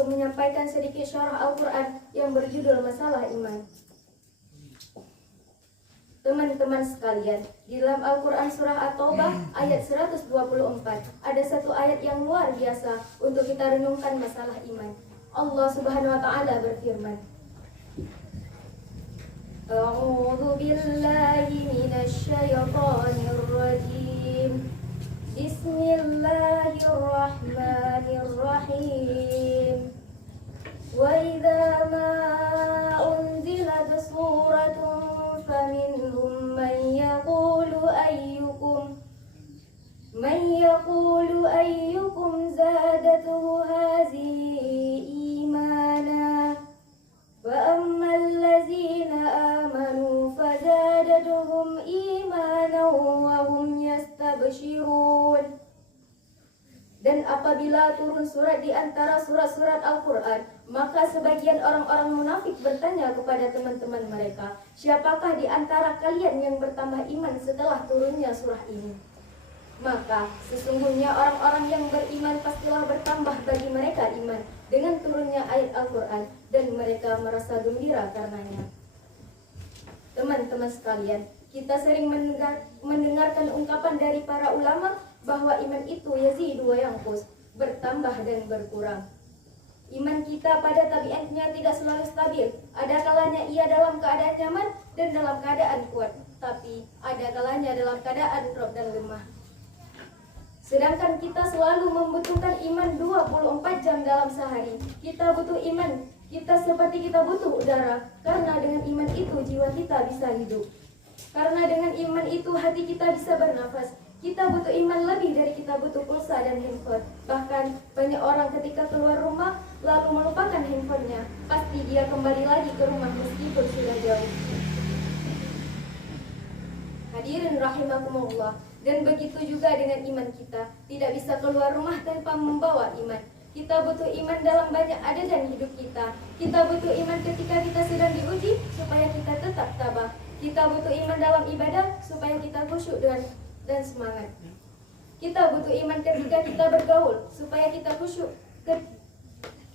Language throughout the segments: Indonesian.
untuk menyampaikan sedikit syarah Al-Quran yang berjudul Masalah Iman. Teman-teman sekalian, di dalam Al-Quran surah At-Taubah ayat 124 ada satu ayat yang luar biasa untuk kita renungkan masalah iman. Allah Subhanahu wa taala berfirman, A'udzu billahi minasy syaithanir rajim. Bismillahirrahmanirrahim. Wa idza ma unzilat suratun فمنهم من يقول أيكم زادته هذه إيمانا وأما الذين آمنوا فزادتهم إيمانا وهم يستبشرون. Dan apabila turun surat di antara surat-surat Al-Quran, maka sebagian orang-orang munafik bertanya kepada teman-teman mereka, siapakah di antara kalian yang bertambah iman setelah turunnya surah ini? Maka sesungguhnya orang-orang yang beriman pastilah bertambah bagi mereka iman dengan turunnya ayat Al-Quran, dan mereka merasa gembira karenanya. Teman-teman sekalian, kita sering mendengarkan ungkapan dari para ulama bahwa iman itu yazidu wa yanqus, bertambah dan berkurang. Iman kita pada tabiatnya tidak selalu stabil. Ada kalanya ia dalam keadaan nyaman dan dalam keadaan kuat, tapi ada kalanya dalam keadaan drop dan lemah. Sedangkan kita selalu membutuhkan iman 24 jam dalam sehari. Kita butuh iman, kita seperti kita butuh udara, karena dengan iman itu jiwa kita bisa hidup. Karena dengan iman itu hati kita bisa bernafas. Kita butuh iman lebih dari kita butuh pulsa dan handphone. Bahkan banyak orang ketika keluar rumah lalu melupakan handphonenya, pasti dia kembali lagi ke rumah meskipun sudah jauh. Hadirin rahimakumullah. Dan begitu juga dengan iman kita, tidak bisa keluar rumah tanpa membawa iman. Kita butuh iman dalam banyak adegan hidup kita. Kita butuh iman ketika kita sedang diuji supaya kita tetap tabah. Kita butuh iman dalam ibadah supaya kita khusyuk dan semangat. Kita butuh iman ketika kita bergaul supaya kita khusyuk.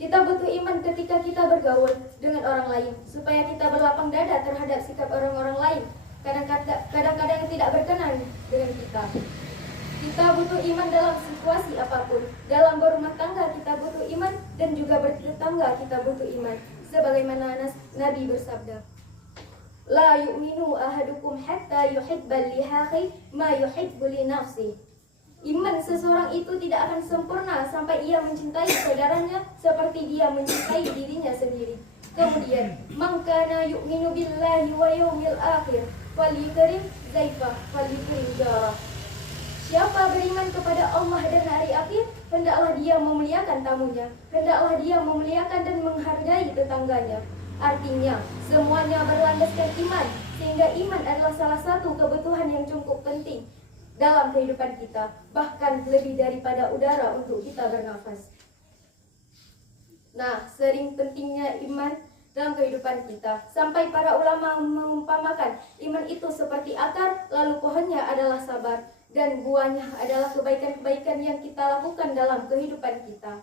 Kita butuh iman ketika kita bergaul dengan orang lain supaya kita berlapang dada terhadap sikap orang-orang lain kadang-kadang tidak berkenan dengan kita. Kita butuh iman dalam situasi apapun. Dalam berumah tangga kita butuh iman, dan juga bertetangga kita butuh iman. Sebagaimana Nabi bersabda, La yu'minu ahadukum hatta yuhibbal lihahi ma yuhibbu li nafsi. Iman seseorang itu tidak akan sempurna sampai ia mencintai saudaranya seperti dia mencintai dirinya sendiri. Kemudian, man kana yu'minu billahi wa yawmil akhir falyukrim zaifah falyukrim jarah. Siapa beriman kepada Allah dan hari akhir, hendaklah dia memuliakan tamunya, hendaklah dia memuliakan dan menghargai tetangganya. Artinya, semuanya berlandaskan iman, sehingga iman adalah salah satu kebutuhan yang cukup penting dalam kehidupan kita, bahkan lebih daripada udara untuk kita bernafas. Nah, sering pentingnya iman dalam kehidupan kita, sampai para ulama mengumpamakan iman itu seperti akar, lalu pohonnya adalah sabar, dan buahnya adalah kebaikan-kebaikan yang kita lakukan dalam kehidupan kita.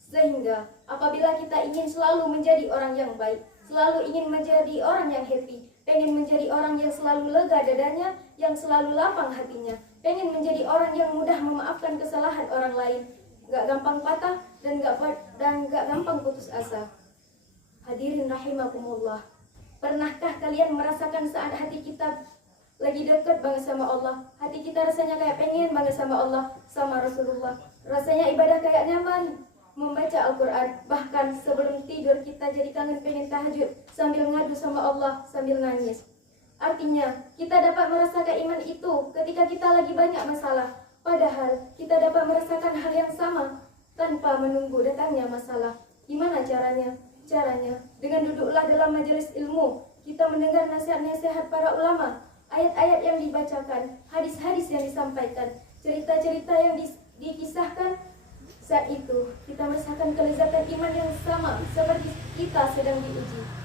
Sehingga apabila kita ingin selalu menjadi orang yang baik, selalu ingin menjadi orang yang happy, pengen menjadi orang yang selalu lega dadanya, yang selalu lapang hatinya, pengen menjadi orang yang mudah memaafkan kesalahan orang lain, gak gampang patah dan gak gampang putus asa. Hadirin rahimakumullah, pernahkah kalian merasakan saat hati kita lagi dekat banget sama Allah, hati kita rasanya kayak pengen banget sama Allah, sama Rasulullah, rasanya ibadah kayak nyaman, membaca Al-Quran, bahkan sebelum tidur kita jadi kangen pengen tahajud sambil ngadu sama Allah, sambil nangis. Artinya, kita dapat merasakan iman itu ketika kita lagi banyak masalah, padahal kita dapat merasakan hal yang sama tanpa menunggu datangnya masalah. Gimana caranya? Caranya, dengan duduklah dalam majelis ilmu, kita mendengar nasihat-nasihat para ulama, ayat-ayat yang dibacakan, hadis-hadis yang disampaikan, cerita-cerita yang dikisahkan. Saat itu, kita merasakan kelezatan iman yang sama seperti kita sedang diuji.